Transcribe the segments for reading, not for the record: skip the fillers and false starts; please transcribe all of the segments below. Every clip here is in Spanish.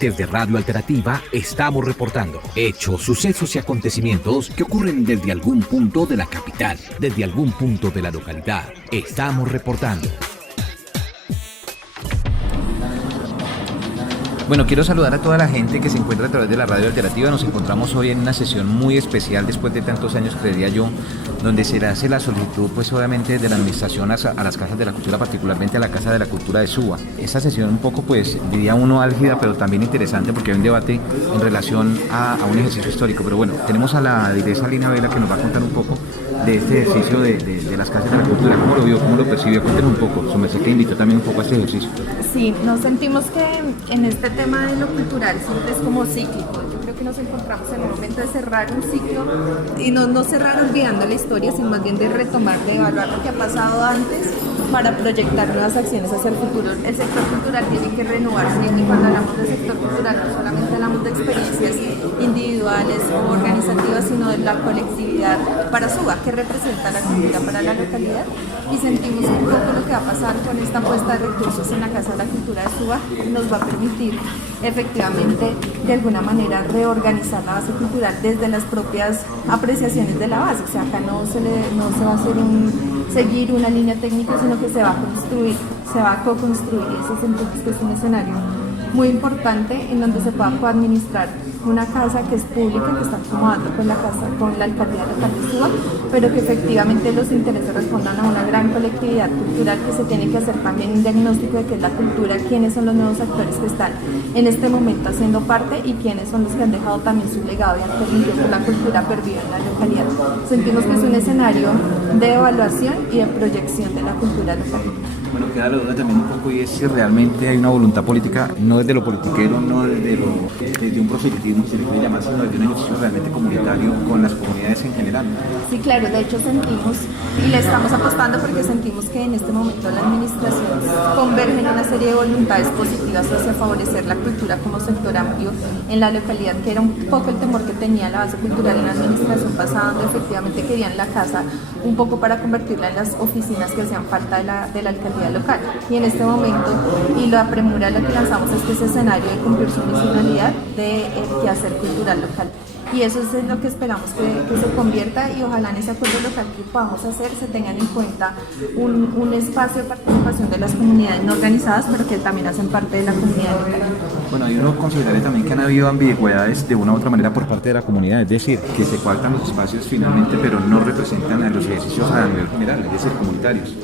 Desde Radio Alternativa estamos reportando hechos, sucesos y acontecimientos que ocurren desde algún punto de la capital, desde algún punto de la localidad. Estamos reportando. Bueno, quiero saludar a toda la gente que se encuentra a través de la Radio Alternativa. Nos encontramos hoy en una sesión muy especial después de tantos años, creería yo, donde se hace la solicitud, pues obviamente, de la administración a las casas de la cultura, particularmente a la Casa de la Cultura de Suba. Esta sesión un poco, pues, diría uno álgida, pero también interesante porque hay un debate en relación a un ejercicio histórico. Pero bueno, tenemos a la directora Lina Vela que nos va a contar un poco de este ejercicio de las casas de la cultura. ¿Cómo lo vio? ¿Cómo lo percibió? Cuéntenos un poco. Su merced que invitó también un poco a este ejercicio. Sí, nos sentimos que en este tema de lo cultural siempre es como cíclico. Yo creo que nos encontramos en el momento de cerrar un ciclo y no cerrar olvidando la historia, sino más bien de retomar, de evaluar lo que ha pasado antes para proyectar nuevas acciones hacia el futuro. El sector cultural tiene que renovarse y cuando hablamos del sector cultural no solamente hablamos de experiencias individuales o organizativas, sino de la colectividad para Suba, que representa la cultura para la localidad, y sentimos un poco lo que va a pasar con esta apuesta de recursos en la Casa de la Cultura de Suba nos va a permitir efectivamente de alguna manera reorganizar la base cultural desde las propias apreciaciones de la base. O sea, acá no se va a hacer seguir una línea técnica, sino que se va a construir, se va a co-construir, y ese sentimos que es un escenario muy importante en donde se pueda coadministrar una casa que es pública, que está acomodando con la alcaldía local de Suba, pero que efectivamente los intereses respondan a una gran colectividad cultural, que se tiene que hacer también un diagnóstico de qué es la cultura, quiénes son los nuevos actores que están en este momento haciendo parte y quiénes son los que han dejado también su legado y han permitido que la cultura perviva en la localidad. Sentimos que es un escenario de evaluación y de proyección de la cultura local. Bueno, queda la duda también un poco, y es si realmente hay una voluntad política, no desde lo politiquero, no desde un proselitismo, si se le quiere llamar, sino desde un ejercicio realmente comunitario con las comunidades en general. Sí, claro, de hecho sentimos y le estamos apostando porque sentimos que en este momento la administración converge en una serie de voluntades positivas hacia favorecer la cultura como sector amplio en la localidad, que era un poco el temor que tenía la base cultural en la administración pasada, donde efectivamente querían la casa un poco para convertirla en las oficinas que hacían falta de la alcaldía local. Y en este momento, y lo apremura lo que lanzamos es que ese escenario de cumplir su misionalidad de quehacer cultural local. Y eso es lo que esperamos que se convierta, y ojalá en ese acuerdo local que podamos hacer se tengan en cuenta un espacio de participación de las comunidades no organizadas, pero que también hacen parte de la comunidad local. Bueno, yo consideraría también que han habido ambigüedades de una u otra manera por parte de la comunidad, es decir, que se coartan los espacios finalmente, pero no representan a los ejercicios a nivel general, es decir, comunitarios.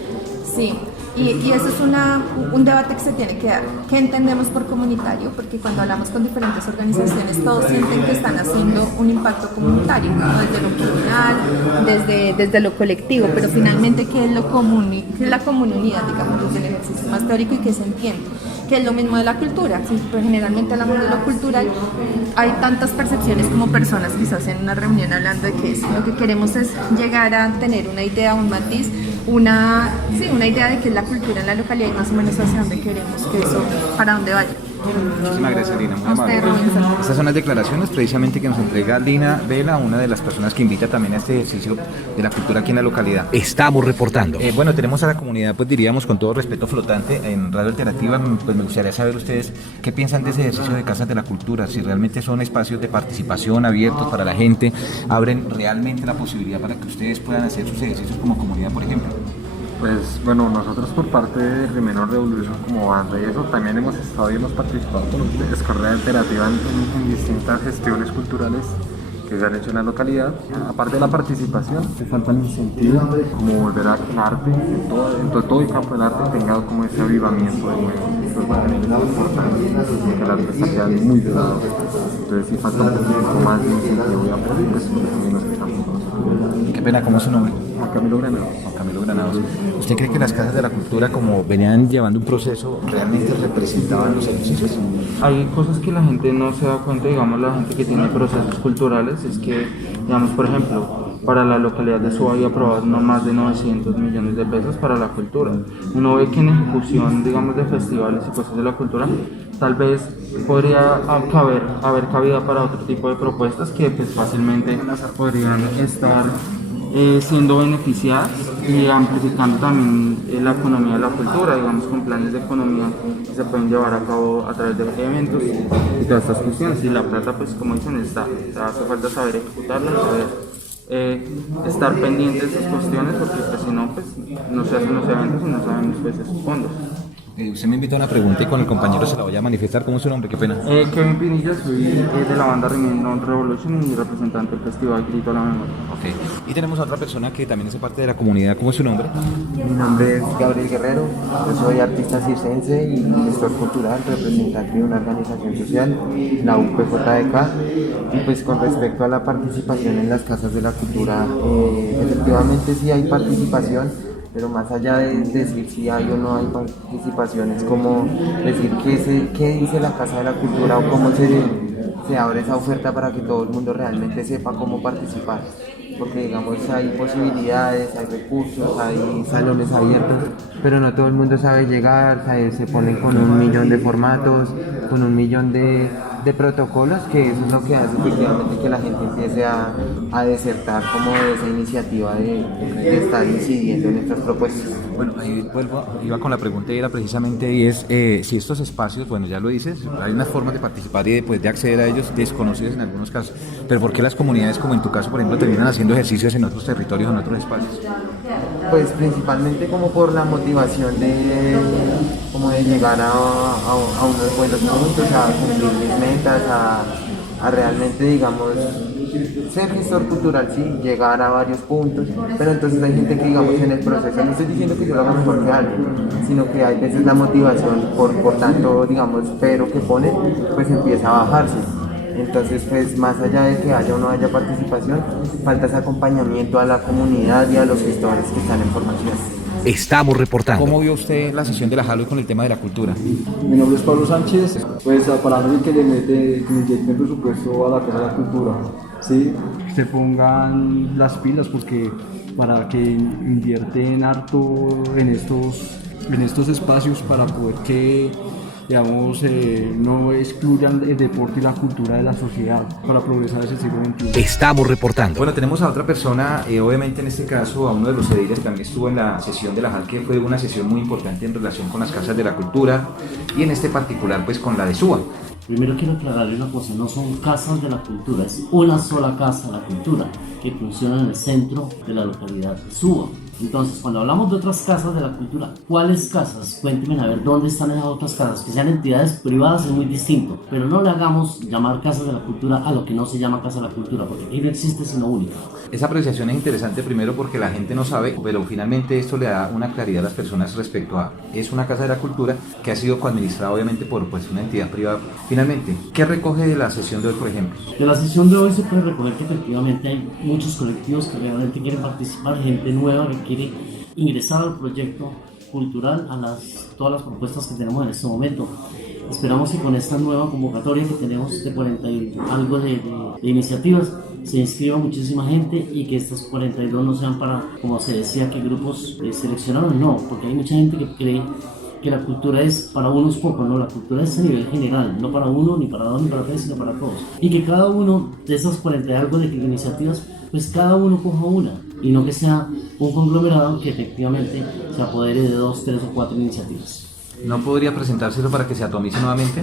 Sí. Y eso es un debate que se tiene que dar. ¿Qué entendemos por comunitario? Porque cuando hablamos con diferentes organizaciones, todos sienten que están haciendo un impacto comunitario, ¿no? Desde lo comunal, desde lo colectivo, pero finalmente, ¿qué es lo común? ¿Qué es la comunidad, digamos, desde el ejercicio más teórico y que se entiende? Que es lo mismo de la cultura. Sí, pues generalmente hablamos de lo cultural, hay tantas percepciones como personas, quizás en una reunión hablando de que lo que queremos es llegar a tener una idea, un matiz, una idea de qué es la cultura en la localidad y más o menos hacia dónde queremos que eso, para dónde vaya. Muchísimas gracias, Lina, muy amable. Estas son las declaraciones precisamente que nos entrega Lina Vela, una de las personas que invita también a este ejercicio de la cultura aquí en la localidad. Estamos reportando. Bueno, tenemos a la comunidad, pues diríamos con todo respeto, flotante en Radio Alternativa. Pues me gustaría saber ustedes qué piensan de ese ejercicio de Casas de la Cultura, si realmente son espacios de participación abiertos para la gente, abren realmente la posibilidad para que ustedes puedan hacer sus ejercicios como comunidad, por ejemplo. Pues bueno, nosotros por parte de Rimeno Revolution como banda y eso también hemos estado y hemos participado con ustedes con Radio Alternativa en distintas gestiones culturales que se han hecho en la localidad. Aparte de la participación, hace falta el incentivo, como volver a que el arte, en todo el campo del arte tenga como ese avivamiento de nuevo. Eso para mí es muy importante, porque el arte está quedando muy pesado. Entonces si falta un poquito más de incentivo y apoyo, pues también nos quedamos todos. Qué pena, ¿cómo es su nombre? Juan Camilo Granados. Juan Camilo Granados. ¿Usted cree que las casas de la cultura, como venían llevando un proceso, realmente representaban los ejercicios? Hay cosas que la gente no se da cuenta, digamos, la gente que tiene procesos culturales, es que, digamos, por ejemplo, para la localidad de Suba hay aprobados no más de 900 millones de pesos para la cultura. Uno ve que en ejecución, digamos, de festivales y cosas de la cultura, tal vez podría haber cabida para otro tipo de propuestas que pues fácilmente podrían estar siendo beneficiadas y amplificando también la economía de la cultura, digamos, con planes de economía que se pueden llevar a cabo a través de eventos y todas estas cuestiones. Y la plata, pues como dicen, está, hace falta saber ejecutarla y saber estar pendiente de esas cuestiones, porque pues, si no, pues no se hacen los eventos y no sabemos pues esos fondos. Usted me invitó a una pregunta y con el compañero se la voy a manifestar. ¿Cómo es su nombre? Qué pena. Kevin Pinilla, soy de la banda Remain Revolution y representante del Festival Grito a la Memoria. Ok. Y tenemos a otra persona que también hace parte de la comunidad. ¿Cómo es su nombre? Mi nombre es Gabriel Guerrero, yo soy artista circense y gestor cultural, representante de una organización social, la UPJDK. Y pues con respecto a la participación en las casas de la cultura, efectivamente sí hay participación, pero más allá de decir si hay o no hay participación, es como decir qué dice la Casa de la Cultura o cómo se abre esa oferta para que todo el mundo realmente sepa cómo participar. Porque digamos hay posibilidades, hay recursos, hay salones abiertos, pero no todo el mundo sabe llegar, se ponen con 1 millón de formatos, con 1 millón de protocolos, que eso es lo que hace efectivamente que la gente empiece a desertar como de esa iniciativa de estar incidiendo en estas propuestas. Bueno, ahí iba con la pregunta y era precisamente y es si estos espacios, bueno, ya lo dices, hay unas formas de participar y de acceder a ellos desconocidas en algunos casos, pero ¿por qué las comunidades, como en tu caso, por ejemplo, terminan haciendo ejercicios en otros territorios, en otros espacios? Pues principalmente como por la motivación de llegar a unos buenos puntos, a cumplir mis metas, a realmente, digamos, ser gestor cultural, sí, llegar a varios puntos, pero entonces hay gente que, digamos, en el proceso, no estoy diciendo que yo lo haga mejor que alguien, sino que hay veces la motivación por tanto, digamos, pero que pone, pues empieza a bajarse. Entonces, pues más allá de que haya o no haya participación, falta ese acompañamiento a la comunidad y a los gestores que están en formación. Estamos reportando. ¿Cómo vio usted la sesión de la Halloween con el tema de la cultura? Mi nombre es Pablo Sánchez, pues para mí que le inyecte presupuesto a la Casa de la Cultura, ¿sí? Se pongan las pilas porque para que invierten harto en estos espacios para poder que, digamos, no excluyan el deporte y la cultura de la sociedad para progresar ese siglo XXI. Estamos reportando. Bueno, tenemos a otra persona, obviamente en este caso a uno de los ediles que también estuvo en la sesión de la JAL, que fue una sesión muy importante en relación con las casas de la cultura y en este particular pues con la de SUA. Primero quiero aclararle una cosa, no son casas de la cultura, es una sola casa de la cultura que funciona en el centro de la localidad de Suba. Entonces, cuando hablamos de otras casas de la cultura, ¿cuáles casas? Cuéntenme a ver dónde están esas otras casas. Que sean entidades privadas es muy distinto, pero no le hagamos llamar casas de la cultura a lo que no se llama casa de la cultura, porque aquí no existe sino única. Esa apreciación es interesante primero porque la gente no sabe, pero finalmente esto le da una claridad a las personas respecto a es una casa de la cultura que ha sido coadministrada obviamente por pues, una entidad privada. Finalmente, ¿qué recoge de la sesión de hoy, por ejemplo? De la sesión de hoy se puede recoger que efectivamente hay muchos colectivos que realmente quieren participar, gente nueva que quiere ingresar al proyecto cultural, a todas las propuestas que tenemos en este momento. Esperamos que con esta nueva convocatoria que tenemos de 40 y algo de iniciativas se inscriba muchísima gente y que estas 42 no sean para, como se decía, que grupos seleccionados, no, porque hay mucha gente que cree que la cultura es para unos pocos, no, la cultura es a nivel general, no para uno, ni para dos, ni para tres, sino para todos. Y que cada uno de esas 40 y algo de iniciativas, pues cada uno coja una, y no que sea un conglomerado que efectivamente se apodere de 2, 3 o 4 iniciativas. ¿No podría presentárselo para que se atomice nuevamente?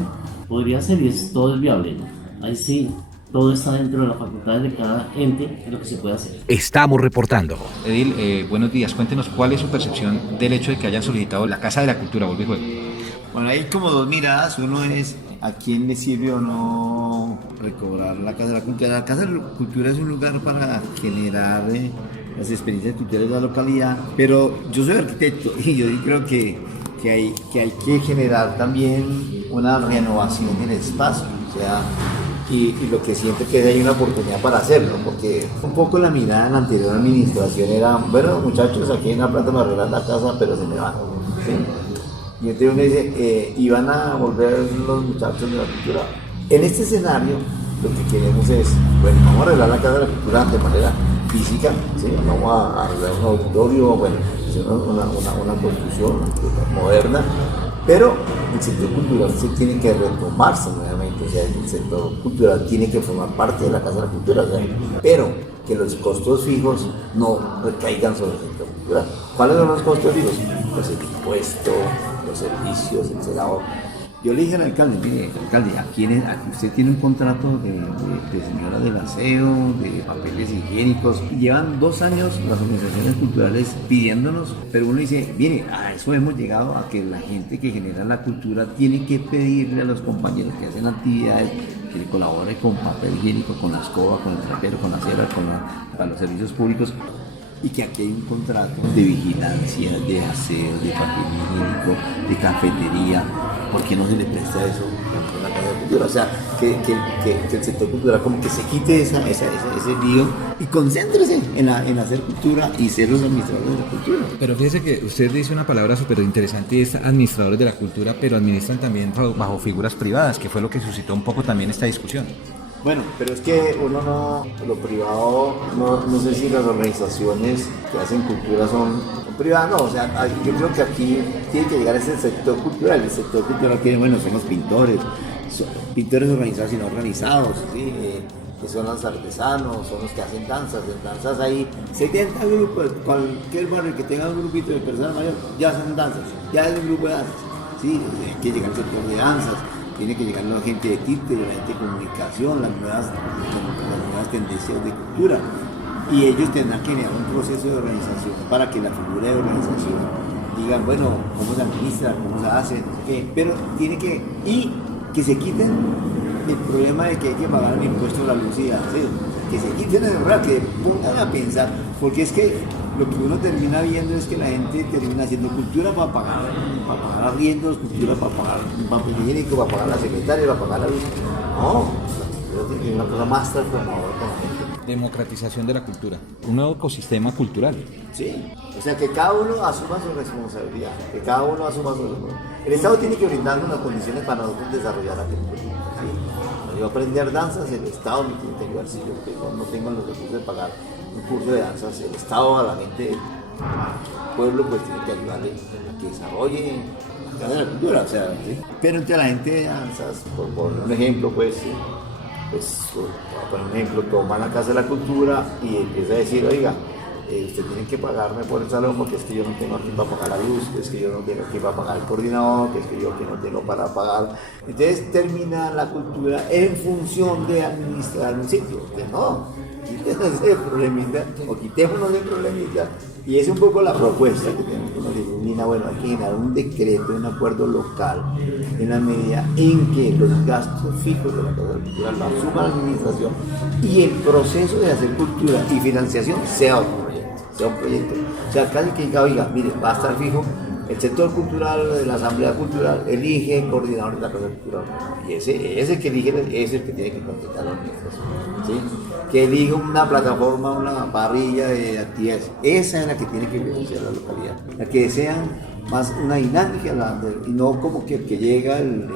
Podría ser y todo es viable, ¿no? Ahí sí, todo está dentro de las facultades de cada ente, es lo que se puede hacer. Estamos reportando. Edil, buenos días. Cuéntenos cuál es su percepción del hecho de que hayan solicitado la Casa de la Cultura, vuelve y juega. Bueno, hay como dos miradas. Uno es a quién le sirve o no recobrar la Casa de la Cultura. La Casa de la Cultura es un lugar para generar las experiencias culturales de la localidad, pero yo soy arquitecto y yo creo que hay que generar también una renovación del espacio, o sea, y lo que siento que hay una oportunidad para hacerlo, porque un poco la mirada en la anterior administración era, bueno muchachos, aquí hay una plata para arreglar la casa, pero se me van, ¿sí? Y entonces uno dice, y van a volver los muchachos de la cultura. En este escenario, lo que queremos es, bueno, vamos a arreglar la Casa de la Cultura de manera física, ¿sí? Vamos a arreglar un auditorio, bueno, una construcción moderna, pero el sector cultural se tiene que retomarse nuevamente, o sea, el sector cultural tiene que formar parte de la Casa de la Cultura, o sea, pero que los costos fijos no recaigan sobre el sector cultural. ¿Cuáles son los costos fijos? Pues el impuesto, los servicios, etc. Yo le dije al alcalde, mire, alcalde, aquí usted tiene un contrato de señora del aseo, de papeles higiénicos, y llevan 2 años las organizaciones culturales pidiéndonos, pero uno dice, mire, a eso hemos llegado, a que la gente que genera la cultura tiene que pedirle a los compañeros que hacen actividades que le colabore con papel higiénico, con la escoba, con el trapero, con la sierra, para los servicios públicos, y que aquí hay un contrato de vigilancia, de aseo, de papel higiénico, de cafetería. ¿Por qué no se le presta eso a la Casa de Cultura? O sea, que el sector cultural como que se quite ese lío y concéntrese en hacer cultura y ser los administradores de la cultura. Pero fíjese que usted dice una palabra súper interesante y es administradores de la cultura, pero administran también bajo figuras privadas, que fue lo que suscitó un poco también esta discusión. Bueno, pero es que uno no, lo privado, no sé si las organizaciones que hacen cultura son privadas, no, o sea, yo creo que aquí tiene que llegar ese sector cultural. El sector cultural tiene, bueno, son los pintores organizados y no organizados, ¿sí? Que son los artesanos, son los que hacen danzas. En danzas hay 70 grupos, cualquier barrio que tenga un grupito de personas mayores, ya hacen danzas, ya es un grupo de danzas, ¿sí? Hay que llegar al sector de danzas. Tiene que llegar la gente de título, la gente de comunicación, las nuevas tendencias de cultura. Y ellos tendrán que generar un proceso de organización para que la figura de organización digan, bueno, cómo se administra, cómo se hace, no sé qué. Pero tiene que se quiten el problema de que hay que pagar el impuesto a la luz y al aseo. Que se quiten el error, que pongan a pensar, porque es que lo que uno termina viendo es que la gente termina haciendo cultura para pagar arriendos, cultura para pagar un papel higiénico, para pagar la secretaria, para pagar la luz. No, la cultura tiene una cosa más transformadora con la gente. Democratización de la cultura, un nuevo ecosistema cultural. Sí, o sea, que cada uno asuma su responsabilidad, que cada uno asuma su responsabilidad. El Estado tiene que brindarnos las condiciones para nosotros desarrollar la cultura. ¿Sí? Yo aprender danzas, el Estado me tiene que ayudar. Si yo no tengo los recursos de pagar un curso de danzas, el Estado a la gente del pueblo pues tiene que ayudarle a que desarrolle la Casa de la Cultura, o sea, ¿sí? Pero entre la gente de danzas, por poner un ejemplo, pues por ejemplo, toma la Casa de la Cultura y empieza a decir, oiga, usted tiene que pagarme por el salón porque es que yo no tengo aquí para pagar la luz, que es que yo no tengo aquí para pagar el coordinador, que es que yo que no tengo para pagar. Entonces termina la cultura en función de administrar un sitio. Que no, quítenos el problemita o quitémonos el problemita. Y es un poco la propuesta que tenemos con la disciplina. Bueno, hay que generar un decreto, un acuerdo local, en la medida en que los gastos fijos de la Casa de la Cultura lo asuma la administración y el proceso de hacer cultura y financiación sea un proyecto. O sea, casi que diga, oiga, mire, va a estar fijo el sector cultural de la Asamblea Cultural, elige el coordinador de la Casa Cultural. Y ese que elige es el que tiene que contratar la administración. ¿Sí? Que elige una plataforma, una parrilla de actividades. Esa es la que tiene que financiar la localidad. La que sean más una dinámica y no como que llega el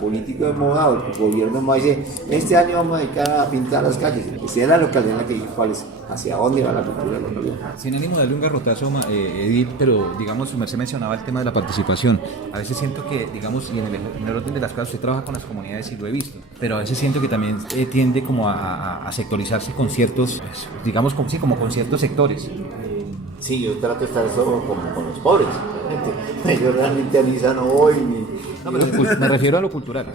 político de moda o el gobierno más dice, este año vamos a dedicar a pintar las calles. Que sea la localidad la que diga cuál es, hacia dónde va la cultura de la localidad. Sin ánimo de darle un garrotazo, Edith, pero digamos, su merced mencionaba el tema de la participación. A veces siento que, digamos, y en el orden de las cosas, usted trabaja con las comunidades y lo he visto, pero a veces siento que también tiende como a sectorizarse con ciertos, digamos, como con ciertos sectores. Sí, yo trato de estar solo con los pobres. Yo realmente a misa no voy. No, pero me refiero a lo cultural.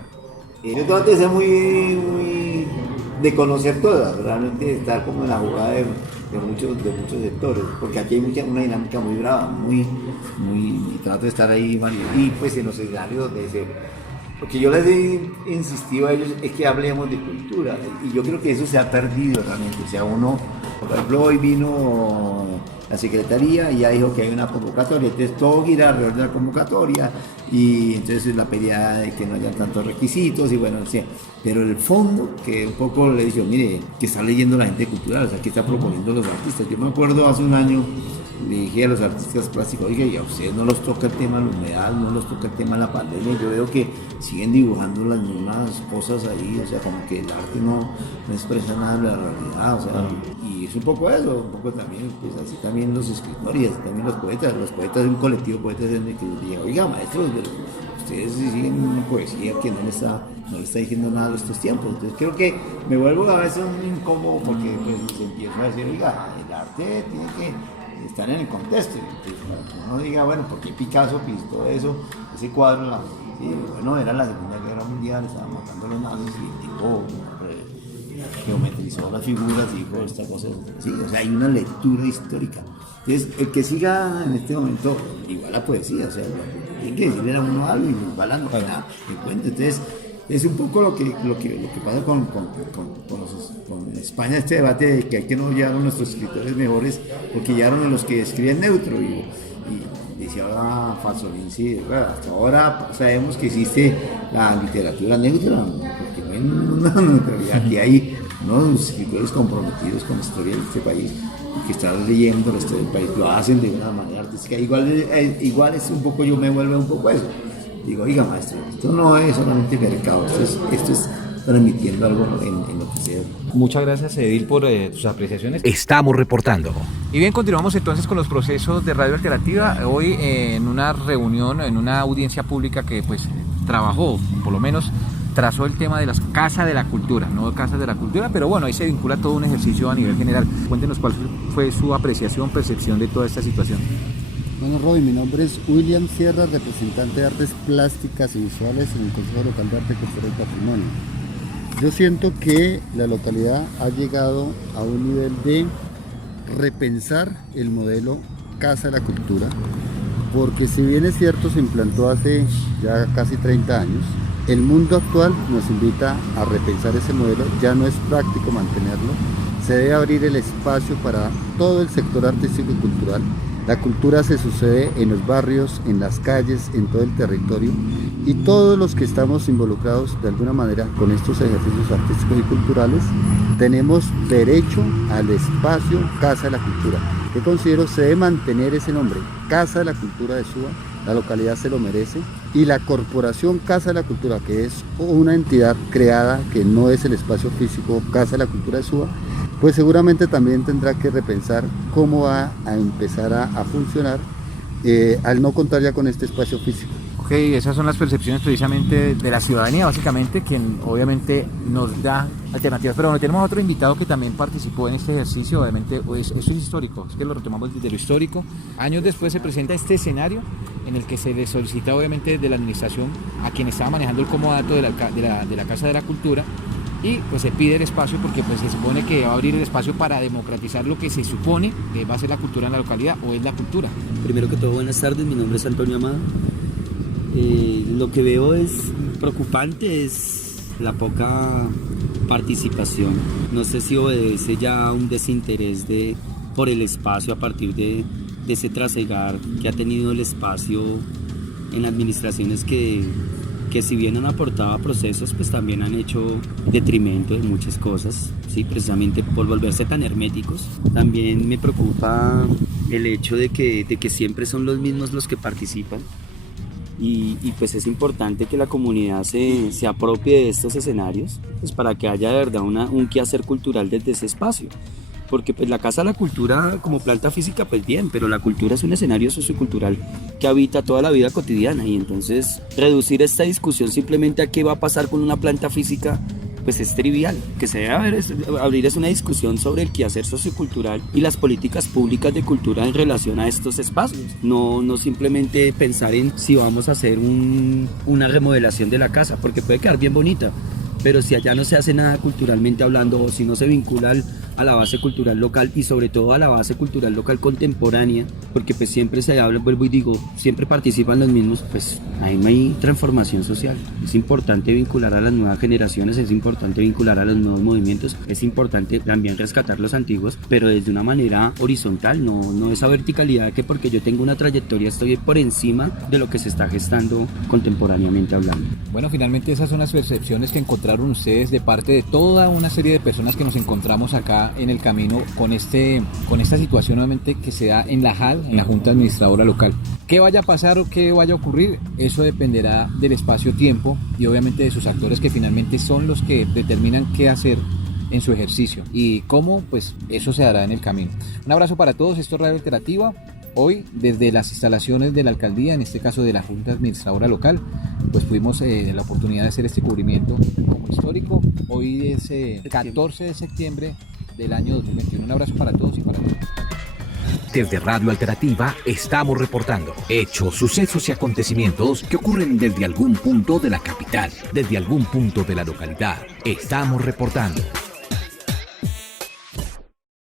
Yo trato de ser muy de conocer todas, realmente estar como en la jugada de muchos sectores, porque aquí hay una dinámica muy brava, y trato de estar ahí, Mario, y pues en los escenarios de ese. Porque yo les he insistido a ellos es que hablemos de cultura, y yo creo que eso se ha perdido realmente. O sea, por ejemplo, hoy vino la secretaría y ya dijo que hay una convocatoria, entonces todo gira alrededor de la convocatoria y entonces la pelea de que no haya tantos requisitos y bueno, sí. Pero el fondo, que un poco le dije, mire, que está leyendo la gente cultural, o sea, que está proponiendo los artistas. Yo me acuerdo hace un año, le dije a los artistas plásticos, oiga, y a ustedes no los toca el tema de la humedad, no los toca el tema de la pandemia, yo veo que siguen dibujando las mismas cosas ahí, o sea, como que el arte no expresa nada de la realidad, o sea, y es un poco eso, un poco también, pues así también los escritores, así también los poetas de un colectivo de poetas en el que les dije, oiga, maestros, ustedes siguen una poesía que no le está diciendo nada a estos tiempos. Entonces creo que me vuelvo a veces un incómodo porque pues empiezo a decir, oiga, el arte tiene que estar en el contexto. Entonces, para que uno diga, bueno, ¿por qué Picasso pintó eso? Ese cuadro, sí, bueno, era la Segunda Guerra Mundial, estaban matando a los nazis y el tipo geometrizó las figuras y dijo estas cosas. Sí, o sea, hay una lectura histórica. Entonces, el que siga en este momento, igual la poesía, o sea, tiene que decirle a uno algo y igual la novela, el cuento. Entonces, es un poco lo que pasa con España, este debate de que hay que no llegar a nuestros escritores mejores porque llegaron a los que escriben neutro y decía ahora Falsolín, sí, bueno, hasta ahora sabemos que existe la literatura neutra, porque no hay ninguna neutralidad, aquí hay unos escritores comprometidos con la historia de este país que están leyendo la historia del país, lo hacen de una manera artística, igual es un poco, yo me vuelvo un poco eso. Digo, oiga maestro, esto no es solamente mercado, esto es transmitiendo algo en lo que sea. Muchas gracias, Edil, por tus apreciaciones. Estamos reportando. Y bien, continuamos entonces con los procesos de Radio Alternativa. Hoy en una reunión, en una audiencia pública que pues trabajó, por lo menos trazó el tema de las casas de la cultura, no casas de la cultura, pero bueno, ahí se vincula todo un ejercicio a nivel general. Cuéntenos cuál fue su apreciación, percepción de toda esta situación. Bueno, Robin, mi nombre es William Sierra, representante de Artes Plásticas y Visuales en el Consejo Local de Arte, Cultura y Patrimonio. Yo siento que la localidad ha llegado a un nivel de repensar el modelo Casa de la Cultura, porque si bien es cierto se implantó hace ya casi 30 años, el mundo actual nos invita a repensar ese modelo, ya no es práctico mantenerlo, se debe abrir el espacio para todo el sector artístico y cultural. La cultura se sucede en los barrios, en las calles, en todo el territorio, y todos los que estamos involucrados de alguna manera con estos ejercicios artísticos y culturales tenemos derecho al espacio Casa de la Cultura, que considero se debe mantener ese nombre, Casa de la Cultura de Suba. La localidad se lo merece, y la Corporación Casa de la Cultura, que es una entidad creada que no es el espacio físico Casa de la Cultura de Suba, pues seguramente también tendrá que repensar cómo va a empezar a funcionar al no contar ya con este espacio físico. Ok, esas son las percepciones precisamente de la ciudadanía, básicamente, quien obviamente nos da alternativas. Pero bueno, tenemos otro invitado que también participó en este ejercicio, obviamente eso es histórico, es que lo retomamos desde lo histórico. Años después se presenta este escenario en el que se le solicita obviamente de la administración a quien estaba manejando el comodato de la Casa de la Cultura, y pues se pide el espacio porque pues se supone que va a abrir el espacio para democratizar lo que se supone que va a ser la cultura en la localidad, o es la cultura. Primero que todo, buenas tardes, mi nombre es Antonio Amado. Lo que veo es preocupante, es la poca participación. No sé si obedece ya a un desinterés por el espacio a partir de ese trasegar que ha tenido el espacio en administraciones que si bien han aportado a procesos, pues también han hecho detrimento de muchas cosas, ¿sí? Precisamente por volverse tan herméticos. También me preocupa el hecho de que siempre son los mismos los que participan, y pues es importante que la comunidad se apropie de estos escenarios, pues para que haya de verdad un quehacer cultural desde ese espacio. Porque pues la Casa de la Cultura como planta física pues bien, pero la cultura es un escenario sociocultural que habita toda la vida cotidiana, y entonces reducir esta discusión simplemente a qué va a pasar con una planta física pues es trivial. Que se debe abrir es una discusión sobre el quehacer sociocultural y las políticas públicas de cultura en relación a estos espacios, no simplemente pensar en si vamos a hacer una remodelación de la casa, porque puede quedar bien bonita, pero si allá no se hace nada culturalmente hablando, o si no se vincula a la base cultural local, y sobre todo a la base cultural local contemporánea, porque pues siempre se habla, vuelvo y digo, siempre participan los mismos, pues ahí no hay transformación social. Es importante vincular a las nuevas generaciones, es importante vincular a los nuevos movimientos, es importante también rescatar los antiguos, pero desde una manera horizontal, no esa verticalidad que porque yo tengo una trayectoria estoy por encima de lo que se está gestando contemporáneamente hablando. Bueno, finalmente esas son las percepciones que encontraron ustedes de parte de toda una serie de personas que nos encontramos acá en el camino con esta situación nuevamente que se da en la JAL, en la Junta Administradora Local. ¿Qué vaya a pasar o qué vaya a ocurrir? Eso dependerá del espacio-tiempo y obviamente de sus actores, que finalmente son los que determinan qué hacer en su ejercicio y cómo, pues eso se dará en el camino. Un abrazo para todos, esto es Radio Alternativa, hoy desde las instalaciones de la alcaldía, en este caso de la Junta Administradora Local, pues tuvimos la oportunidad de hacer este cubrimiento como histórico. Hoy es 14 de septiembre del año 2021. Un abrazo para todos y para todas. Desde Radio Alternativa estamos reportando hechos, sucesos y acontecimientos que ocurren desde algún punto de la capital, desde algún punto de la localidad. Estamos reportando.